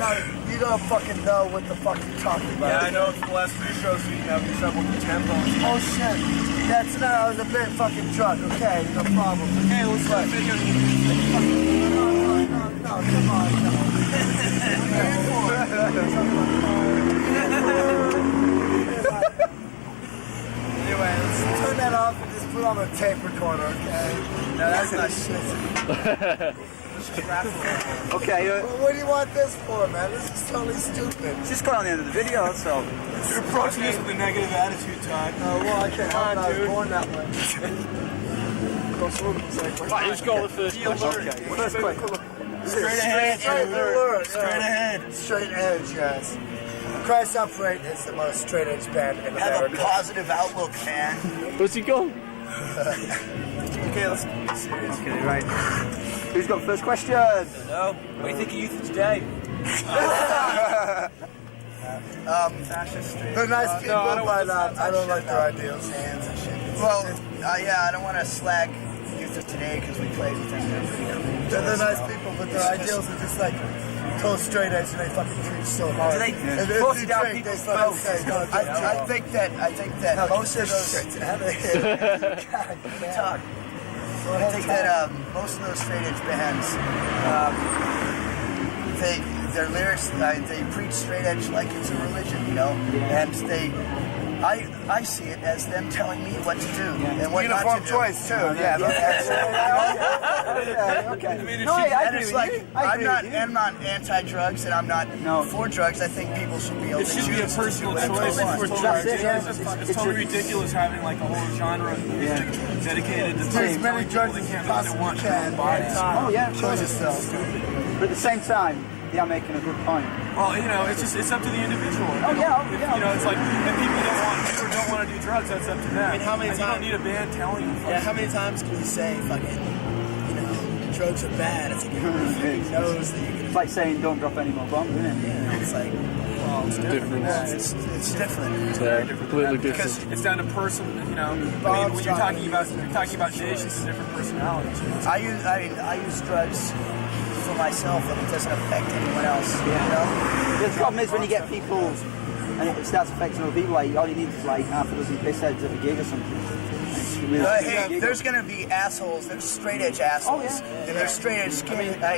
you don't fucking know what the fuck you're talking about. Yeah, I know. It's the last 3 shows we have trouble with tempo. Oh shit. Yeah, tonight I was a bit fucking drunk. Okay, no problem. Okay, let's do a video. No, come on, no. Anyway, let's turn that off and just put on a tape recorder, okay? No, that's not shit. Okay. What do you want this for, man? This is totally stupid. Just go on the end of the video, that's all. You're approaching this with a negative attitude, Todd. Oh, well, I can't help it. I was born that way. Right, let's go with the first question. Okay. First question. Straight ahead. Straight ahead. Straight edge, guys. Christ Upright is the most straight edge band in Have a America. positive outlook, man. Where's he gone? Okay, let's get serious. Okay, right. Who's got the first question? No. What do you think of youth today? They're nice people, but I don't like their ideals. Hands and shit. Well, yeah, I don't want to slag youth of today because we played with them. They're pretty cool. They're nice people, but their ideals are just like total straight edge, and they fucking preach so hard. Do they And if force you down drink, they people's fucking throats? say, no, I think that most of those talk. I think that most of those straight edge bands, their lyrics, they preach straight edge like it's a religion, you know, and I see it as them telling me what to do and what not to do. choice too. Yeah, okay. I mean, No, I And agree it's with like you. I agree with you. I'm not anti-drugs and I'm not No. for drugs. I think people should be able it to should be a choose personal to do choice. whatever they It's want. totally That's it, ridiculous. yeah. It's totally ridiculous having like a whole genre of music dedicated to Take as telling many people drugs they as you can't do what they possibly want in their can. own bodies. Oh, yeah, of Show course. yourself. But at the same time, they are making a good point. Well, you know, it's up to the individual. Oh, yeah, If, yeah. You know, it's like if people don't want to do drugs, that's up to them. I mean, how many And you times- don't need a band telling you. Yeah, how many times can you say fucking, drugs are bad? It's like everybody fucking knows that you're It's like saying don't drop any more bombs, isn't it? it's like, well, it's Different. It's different. Yeah, completely Because different. it's down to person, you know. I mean, when you're talking about nations and different personalities. You know? I use drugs for myself and it doesn't affect anyone else. You know? The problem is when you get people and it starts affecting other people, like all you need is like half a dozen pissheads at a gig or something. Hey, there's gonna be assholes. There's straight edge assholes, and there's straight edge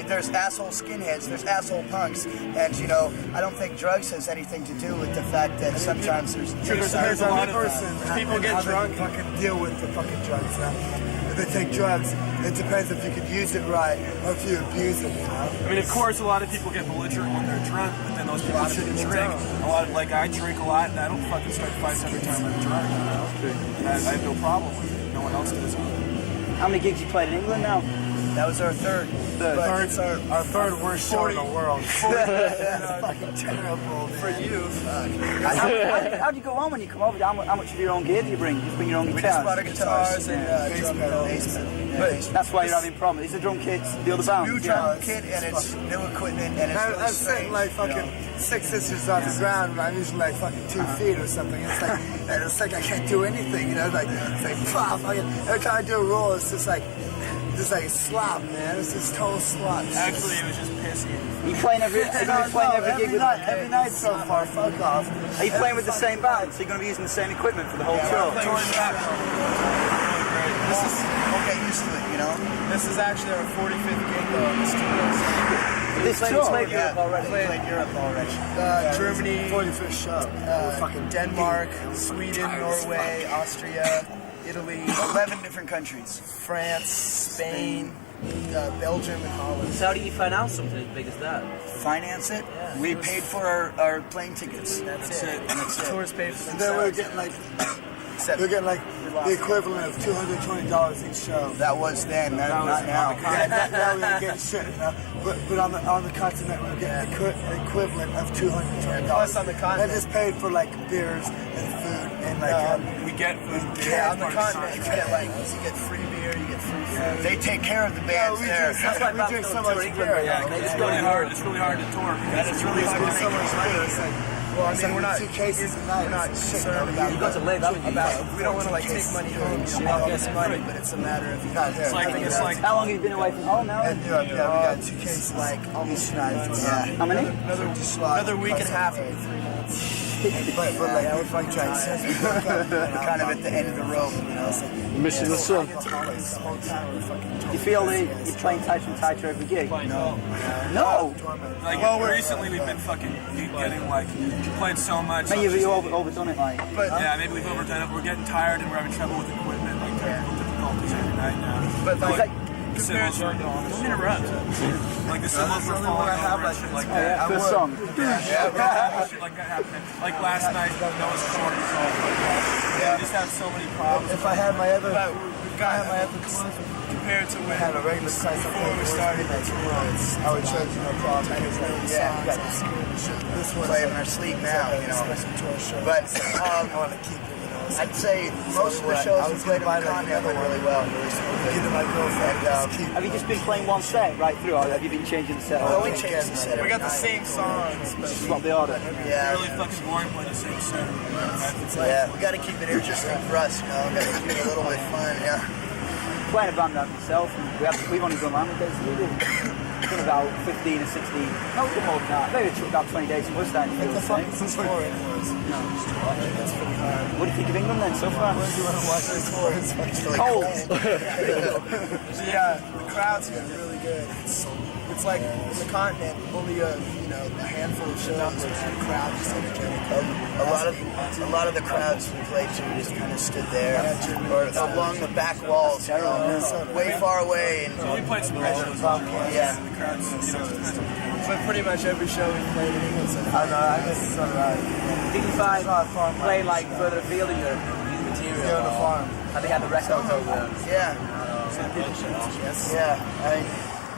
there's asshole skinheads. There's asshole punks, and you know I don't think drugs has anything to do with the fact that sometimes there's Depends a on lot the of person. people and get how drunk. They fucking deal with the fucking drugs. Now. If they take drugs, it depends if you can use it right or if you abuse it. You know? I mean, of course, a lot of people get belligerent when they're drunk, but then those people shouldn't drink. A lot of, like, I drink a lot, and I don't fucking start fights every time I'm drunk. You know? And I have no problem with it. No one else does. How many gigs you played in England now? That was our third. But it's our third worst show in the world. That's fucking terrible For you. How do you go on when you come over? How much of your own gear do you bring? You just bring your own We just guitars? brought our guitars and Bass drum pedals. bass pedal. Yeah, But bass that's why you're having problems. Is the drum kit the other New bounds? drum kit and it's new equipment and it's I'm really sitting strange. like fucking 6 inches off the ground, and I'm usually like fucking 2 feet or something. It's like I can't do anything, you know. It's like pop. Every time I do a roll, it's just like slop, man. It's just total slop. Actually, it was just pissy. You playing every gig with every night so far. Fuck off. Are you playing with the same band? So you're going to be using the same equipment for the whole tour? This is Don't get used to it, you know. this is actually our 45th gig though on this tour. This tour? Played Europe already. Played Europe already. Germany, 45th show. fucking Denmark, Sweden, Norway, Austria, Italy, 11 different countries. France, Spain, Belgium, and Holland. So how do you finance something as big as that? Finance it. Yeah. We paid for our plane tickets. That's it. That's it. Tours paid for And then we're themselves. getting like the equivalent of $220 each show. That was then, not now. Yeah, now we ain't getting shit, you know. But on the continent, we're getting the equivalent of $220. Plus on the continent. That just paid for like beers and food and like. we get food. Yeah, on the continent you get free beer, you get free food. They take care of the bands we there. drink so much beer. Yeah, it's really hard. It's really hard to tour because It's really hard to So make much money. beer. It's like Well, I mean, we're not. 2 cases a night. We're not concerned You got to live, haven't you? about. We don't want to like take money home. You know, get some money, but it's a matter of you got It's like How long have you been away from home now? And we got 2 cases like almost nights. Yeah. How many? another week and a half. Maybe 3 months. But like we're fucking trying We're kind of at the end of the rope, you know. So Missing the sun. Do you feel that you're playing tighter and tighter every gig? No. No. Like, well, recently we've been fucking getting like played so much. Maybe you've overdone it, like. But yeah, maybe we've overdone it. We're getting tired and we're having trouble with equipment, like technical difficulties every night now. But like, compared to don't interrupt. Like the cymbals were falling over and shit like that. First song. Yeah, shit like that happened. Like last night, Noah's cord was all fucked up. We just have so many problems. If I had my other, Compared to when had a regular size before we started, I would charge you no problem. this one's playing in our sleep now, you know. But I want to keep it, you know. I'd say most of the shows we played on the continent went really well, really smoothly. Give it my girlfriend. Have you just been playing one set right through, or have you been changing the set? Well, we changed the set. we got the same songs, but Swap the order. Yeah, really fucking boring playing the same set. yeah. We got to keep it interesting for us, you know. We got to keep it a little bit fun, yeah. Playing a band out myself, and we've only done around days. We've done about 15 or 16, no, we've done more than that. Maybe it took about 20 days from us down to the same. Since boring was. That's pretty hard. What do you think of England then so far? When do you want to watch this for? It's Really Cold. Yeah, the crowds here are really good. It's like in the continent, only a handful of shows and the crowd just energetic. A lot of the crowds we played to just kind of stood there or along the back walls, you know, way far away. And We played some great shows. yeah, The crowds, but pretty much every show we played in England. I know, I guess it's alright. Did you find play like further afield in the material? You're on the farm. Have they had the records over there? yeah, yeah. I mean,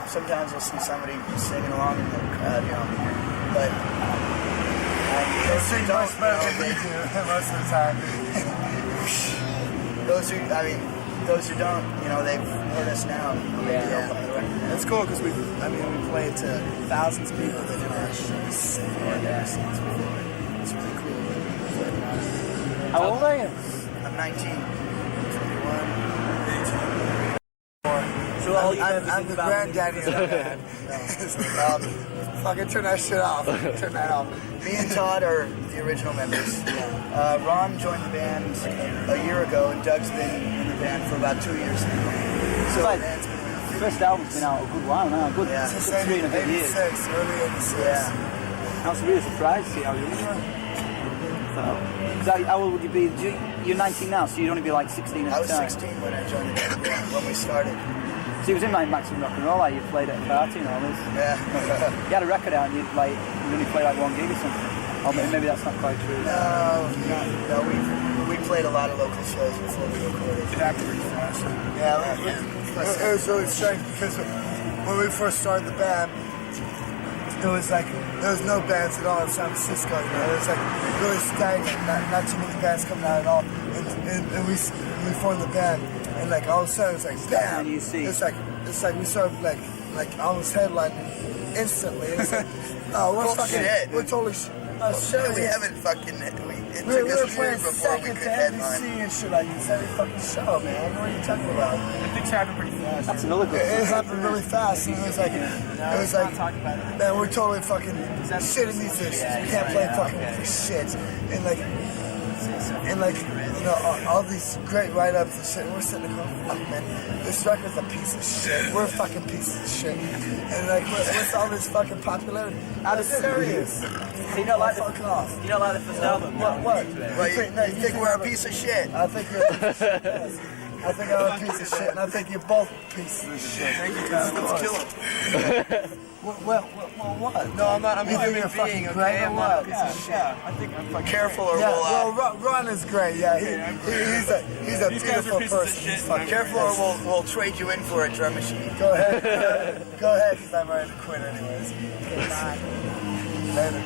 sometimes we'll see somebody singing along in the crowd, you know, but They sing much better than we do most of the time. those who don't, you know, they've heard us now. Yeah. It's cool because we played to thousands of people that never actually seen before. It's really cool. How old are you? I'm 19. So all you I'm the granddaddy of the band. Fucking turn that shit off. Turn that off. Me and Todd are the original members. Ron joined the band a year ago, and Doug's been in the band for about 2 years now. So like, the first album's been out a good while now, good 3 and a bit years. 86, early 86. Yeah. I was really surprised to see how young you were. How old would you be? You're 19 now, so you'd only be like 16 at I the was time. 16 when I joined the band, when we started. So he was in like Maximum Rock and Roll, like you played at a party and all this. Yeah. You had a record out and you'd only play like one gig or something. Or maybe that's not quite true. No, we played a lot of local shows before we recorded. It happened pretty fast. Yeah, it was really strange because when we first started the band, it was like there was no bands at all in San Francisco. You know, it was like really stagnant, not too many bands coming out at all. And we formed the band, and like all of a sudden it's like damn, it's like we started like almost headlining instantly. It's like we're totally. We haven't fucking. It We took were us playing years before we second could to headline. NBC and shit like this every fucking show, man. What are you talking about? Things happen pretty fast. That's another good It happened really fast, and it was like, man, we're totally fucking shitty musicians. We can't play fucking shit, and like, you know, all these great write-ups and shit. And we're sitting there going, fuck, man, this record's a piece of shit. We're fucking pieces of shit, and like, what's all this fucking popularity? I'm serious. You know, like Fuck off. the first album. What? Well, you think we're a piece of shit? I think you're a piece of shit. Yes. I think I'm a piece of shit, and I think you're both pieces of shit. Let's kill him. Well, what? No, I'm not. I'm You a think human you're fucking being. great Okay, or I'm not a what? piece of shit. I think I'm fucking Careful or Yeah, we'll. well, Ron is great. Yeah, he's a These guys beautiful are pieces of person. shit. He's fucking Careful or we'll trade you in for a drum machine. Go ahead, because I'm ready to quit anyways. Okay, bye. Later.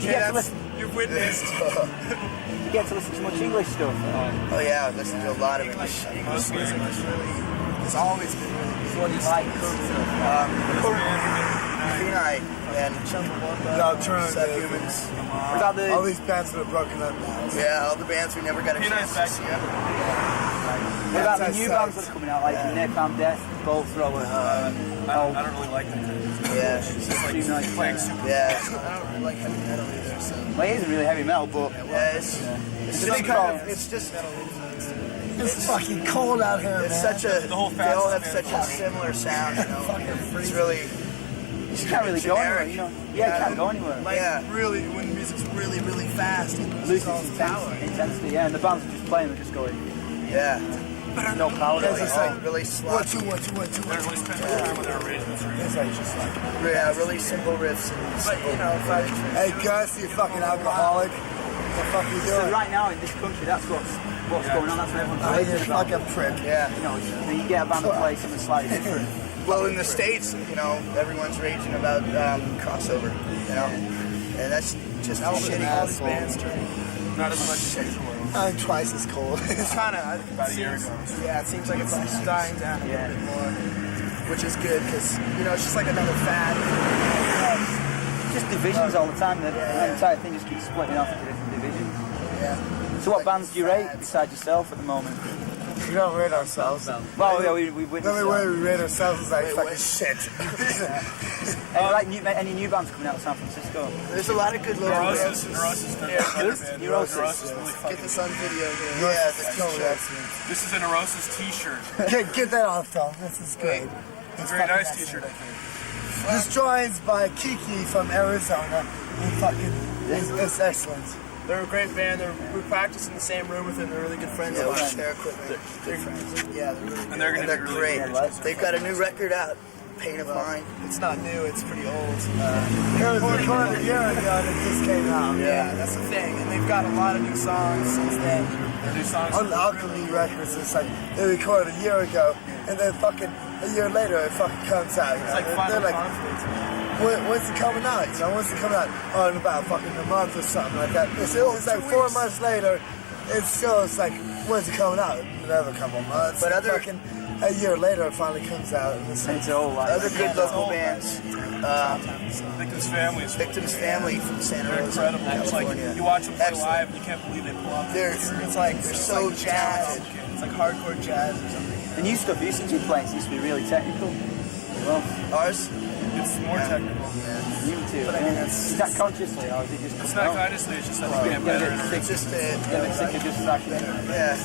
You get to listen. You've witnessed. You get to listen to much English stuff. Oh yeah, I listen to a lot of English music. It's always been really What do you like? Kenai and The alternative. Subhumans. What about All the these bands that are broken up now. Yeah, all the bands we never got a Peanut chance to Effect. see. what about the new bands that are coming out, like Napalm Death, Bolt Thrower? I don't really like them. Yeah, It's just like playing super. yeah. I don't really like heavy metal either, so. Well, it isn't really heavy metal, but Yeah, it's just just kind of- it's just It's fucking cold out here, it's man. such a The whole they all have fast such a similar sound, you know. It's really you can't really go anywhere, generic. you know? Yeah, you can't go anywhere. Like, Yeah. really, when music's really, really fast, it loses Loses all its power. intensity, yeah, and the bands are just playing, they're just going, yeah, there's no power there. It's really, like, really One, sloppy. two, one, two, one, two, They one, really two. spend more time with their arrangements. It's like just like, Yeah, really simple riffs and But, simple you know, if I... hey Gus, you fucking alcoholic. What the fuck you So doing? right now in this country, that's what's going on, that's what everyone's Oh, you raging about. fucking prick. Yeah. You know, you get a band that plays something slightly different. Well, in the States, you know, everyone's raging about crossover, you know, and that's just shitty. all these bands turn. Not as much as usual. I'm twice as cold. It's kind of... About a year ago. Yeah, it seems like it's dying down a Yeah. little bit more, which is good because, you know, it's just like another fad. Just divisions all the time, the entire thing just keeps splitting off into different divisions. Yeah. So what bands do you rate besides yourself at the moment? We don't rate ourselves. Well, yeah, we The witnessed only way that. we rate ourselves is like Wait, fucking what? shit. Any new bands coming out of San Francisco? There's a lot of good local bands. Neurosis. Neurosis. Neurosis. Really Get fucking. this on video here. Yeah, It's totally excellent. This is a Neurosis T-shirt. Get that off, though. This is great. It's a very nice T-shirt, I think. This drawing's by Kiki from Arizona. And fucking, it's excellent. They're a great band. We practice in the same room with them. They're really good friends. Yeah, of we mine. share equipment. They're they're really good. And they're And gonna they're be really great. They've got a new record out, Pain of Mind. It's not new. It's pretty old. It was recorded a year ago and it just came out. Yeah, that's the thing. And they've got a lot of new songs since then. Their new songs. On the Alchemy Records, it's like they recorded a year ago and then fucking a year later it fucking comes out. It's like They're Final like, Conflict. when's it coming out? You know, when's it coming out? Oh, in about fucking a month or something like that. It's like 4 months later. It's like, when's it coming out? Another couple months. But other- fucking a year later it finally comes out. And it's like, It's all like Other good local bands, Victims' Families. Victims Family from Santa They're Rosa, incredible. It's like California. you watch them play Excellent. live and you can't believe they pull off. It's like They're so jazzed. It's like hardcore jazz or something. the new stuff you seem to be playing seems to be really technical. Well, Ours, It's more technical. you too. Is that consciously or is it just It's not consciously. It's just that you get Yeah, better. yeah, and it's just Get a bit sick of just thrashing it. yeah,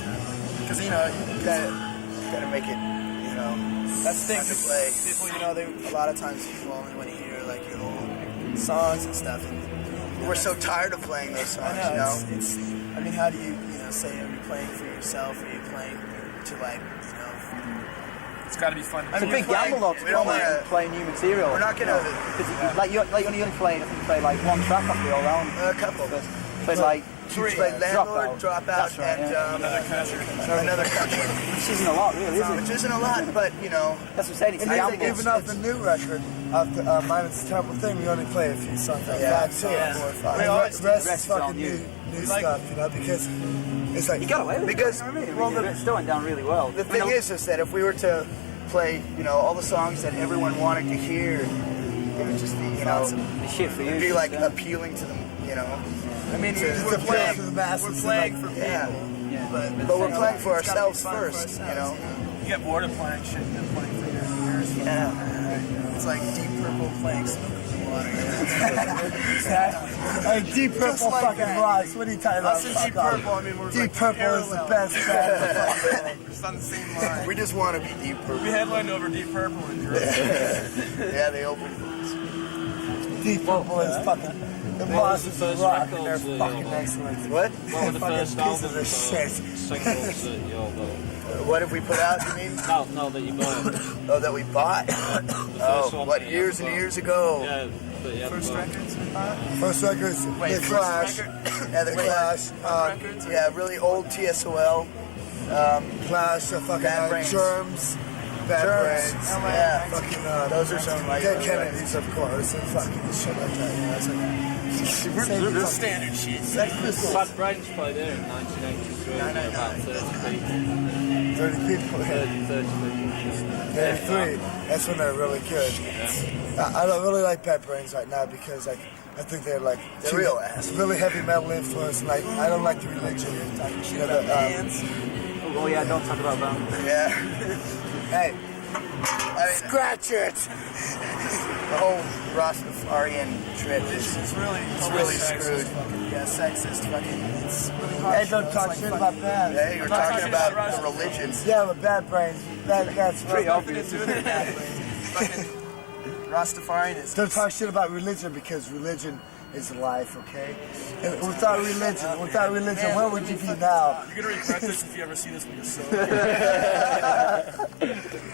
Because, you know, you gotta make it, you know, that's the thing. Hard to play. People, you know, a lot of times people only want to hear, like, your whole songs and stuff. And we're so tired of playing those I songs, know, you know. it's, I mean, how do you say, are you playing for yourself? Are you playing to, like, It's got to be fun. It's a big gamble though to we don't come out wanna- and play new material. We're not gonna- Because like you only play, I think you play like one track off the all round. A couple. Played like Three, like Landlord, Dropout, That's right, and yeah. another country. Which isn't a lot really, is it? Which isn't a lot, but, you know, That's what I'm saying, it's a and gamble. even off the new record, after Minus a Terrible Thing, we only play a few songs like Yeah. that too. Yeah. And We the always rest rest is is on fucking you. new stuff, you know, because it's like You got away with Because- it, you know what I mean? well, I mean, it still went down really well. the thing is that if we were to play, you know, all the songs that everyone wanted to hear, it would just be, you know, the shit for you. it'd be like yeah. appealing to them, you know. I mean, To the we're playing, to the masses we're and, playing like, for people. Yeah. Yeah. But we're playing for It's gotta be ourselves fun for first, you know. ourselves, You get bored of playing shit and then playing for years. Yeah. It's like Deep Purple playing Smoke in the Water. Hey, Deep Purple like fucking that. rocks. What are you talking about? Us and Deep Fuck off. Purple, I mean, we're Deep like Purple is the parallel. best band. We're just on the same line. We just want to be Deep Purple. We headlined over Deep Purple and Jersey. Yeah, they opened. Deep Purple is fucking the bosses the of first rock and they're records that fucking you're- excellent. What? What were the Fucking first pieces albums of shit. singles that you all got? What have we put out, you mean? No, that you bought. Oh, that we bought? Oh, one what, that you years had and bought. years ago? Yeah, but you had First bought. records we bought? First records, Wait, The first Clash, record? Yeah, the Clash, Records? Yeah, really old TSOL. Clash, fucking Bad Brains. Germs, Bad Germs. Brains. Yeah. Fucking, Those are some of my Dead favorite Kennedys, of course, and fucking shit like that. You know, it's like Standard shit. Bad Brains played there in 1983. About 30 30 people. people. 30 people. 33. That's when they're really good. I don't really like Bad Brains right now because like I think they're like They're real ass. really heavy metal influence. And, like I don't like the religion. You know, Oh yeah, don't talk about that. Yeah. hey, I mean, scratch it. the whole Rastafarian trip is It's really screwed. Yeah, sexist. Fucking. It's really Hey, harsh. don't talk shit about bad. Hey, you're talking about the religions. Yeah, but Bad Brains. That's Pretty obvious. Fucking Rastafarian is. Don't talk shit about religion because religion is life, okay? And without religion, where would you be now? You're gonna regret this if you ever see this when you're sober.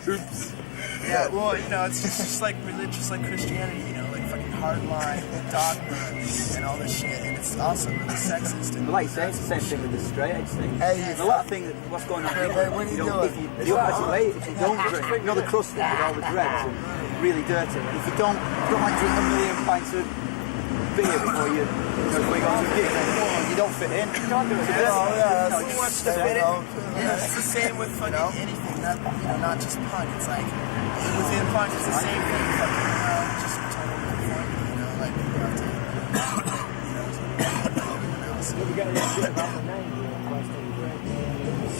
Oops. Yeah, well, you know, it's just like religious, like Christianity, you know, like fucking hardline dogma and all this shit, and it's also really sexist. And But like you say, it's the same thing with the straight edge thing. Hey, There's a lot of things, what's going on here. Hey, what are you doing? If you don't drink, you know the crust thing with all the dreads and really dirty. If you don't like drink a million pints of beer before you go to a gig, you don't fit in. You can't do it. Who wants to fit in? yeah, it's the same with fucking anything, not just punk. It's like within punk, it's the same thing. Fucking just total conformity, you know, like people have to.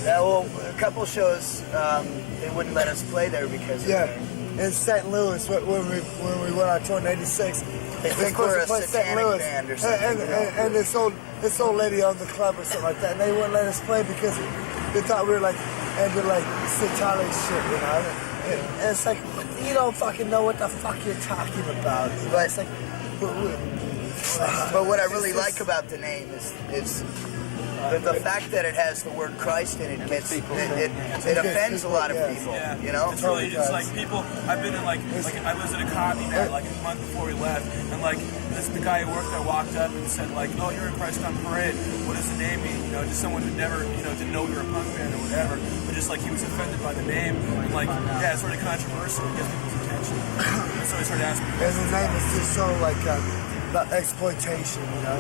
Yeah, well, a couple shows, they wouldn't let us play there because of Yeah, in St. Louis when we went on tour in '86. they think we're a satanic band or something. And this old lady owned the club or something like that, and they wouldn't let us play because they thought we were like into like satanic shit, you know. And it's like you don't fucking know what the fuck you're talking about. You know? But- It's like, But what I really like about the name is the fact that it has the word Christ in it. It offends a lot of people. Yeah, You know. it's really just like people. I've been in like I was at a comedy night like a month before we left, and like the guy who worked there walked up and said like, "Oh, you're in Christ on Parade. What does the name mean?" You know, just someone who never didn't know we were a punk band or whatever, but just like he was offended by the name, and like yeah, it's sort of controversial. It gets people's attention. So he started asking. and the name is just so like about exploitation, you know.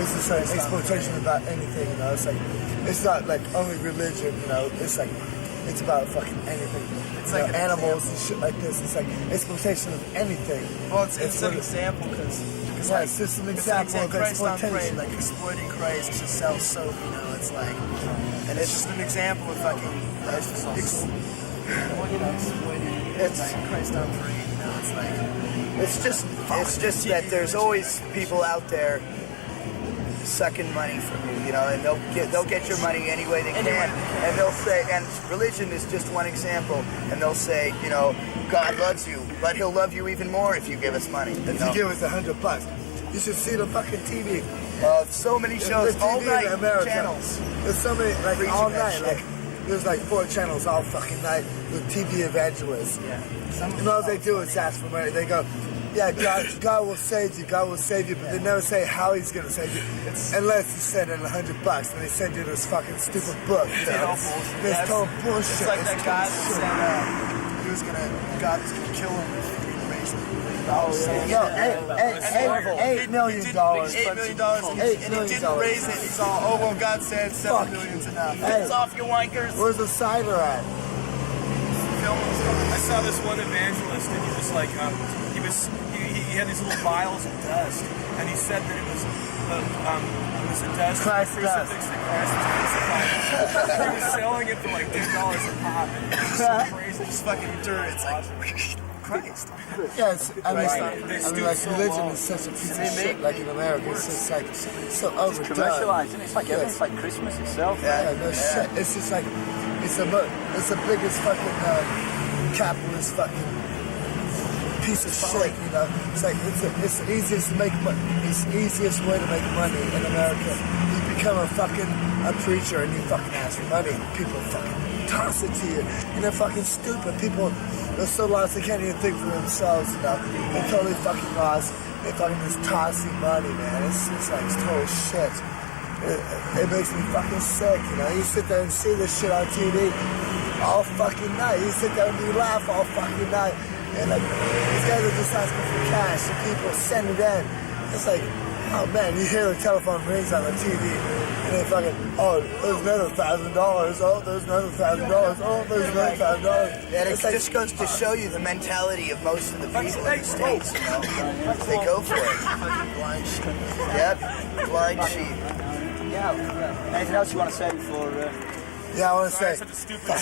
It's just like exploitation about anything, you know. It's like it's not like only religion, you know. It's like it's about fucking anything. It's like animals and shit like this. It's like exploitation of anything. Well, it's what an it- example because Yeah, it's just an example of Christ on Parade, exploitation. like exploiting Christ just sells soap, you know. It's like, and it's just an example of fucking exploiting like Christ on Parade, you know. It's like. It's just that there's always people out there sucking money from you, you know, and they'll get your money any way they can, and they'll say, and religion is just one example, and they'll say, you know, God loves you, but He'll love you even more if you give us money. If you give us $100, you should see the fucking TV. So many shows, The all TV night in America. channels. There's so many, like Preaching all that night, shit. like there's like 4 channels all fucking night with TV evangelists. Yeah. And all they do is ask for money. They go, yeah, God will save you, God will save you, but they never say how He's gonna save you. Unless you send in $100 and they send you this fucking stupid book. You know? This total bullshit. It's like that guy that said God was gonna kill him if he didn't raise him. No, $8 million. $8 million, and he million didn't raise it. He's all, oh well, God said $7 million's enough. Hey. It's off, you wankers. Where's the cider at? I saw this one evangelist, and he was like, he had these little vials of dust, and he said that it was the dust Christ crucifix that Christ was crucified. He was selling it for like $2 a pop, and it was so crazy. It's fucking dirt. It's like Christ. Yeah, I mean, stoop like so religion low. is such a piece of shit. Like in America, it's just like so overdone. Commercialized, and it's like everything. It's like Christmas itself. Yeah, no shit. It's just like it's the biggest fucking capitalist fucking piece of shit. You know, it's like it's the easiest to make money. It's the easiest way to make money in America. You become a preacher and you fucking ask for money. People fucking toss it to you, and they're fucking stupid. People are so lost they can't even think for themselves. You know, they're totally fucking lost. They fucking just toss you money, man. It's like it's total shit. It makes me fucking sick, you know. You sit there and see this shit on TV, all fucking night. You sit there and you laugh all fucking night. And like, these guys are just asking for cash and people send it in. It's like, oh man, you hear the telephone rings on the TV. And they fucking, oh, there's another $1,000. Oh, there's another $1,000. Oh, there's another $1,000. And it just goes to show you the mentality of most of the people in the States, you know? They go for it. Blind sheep. Yep, blind sheep. Yeah. Anything else you want to say before? Yeah, I want to say. Such a stupid.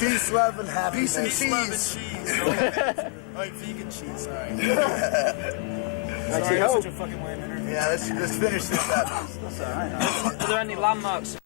Peace, love, and happiness. Peace and cheese. Like vegan cheese, sorry. Sorry, I'm such a fucking lame interview. Yeah, let's finish this up. Are there any landmarks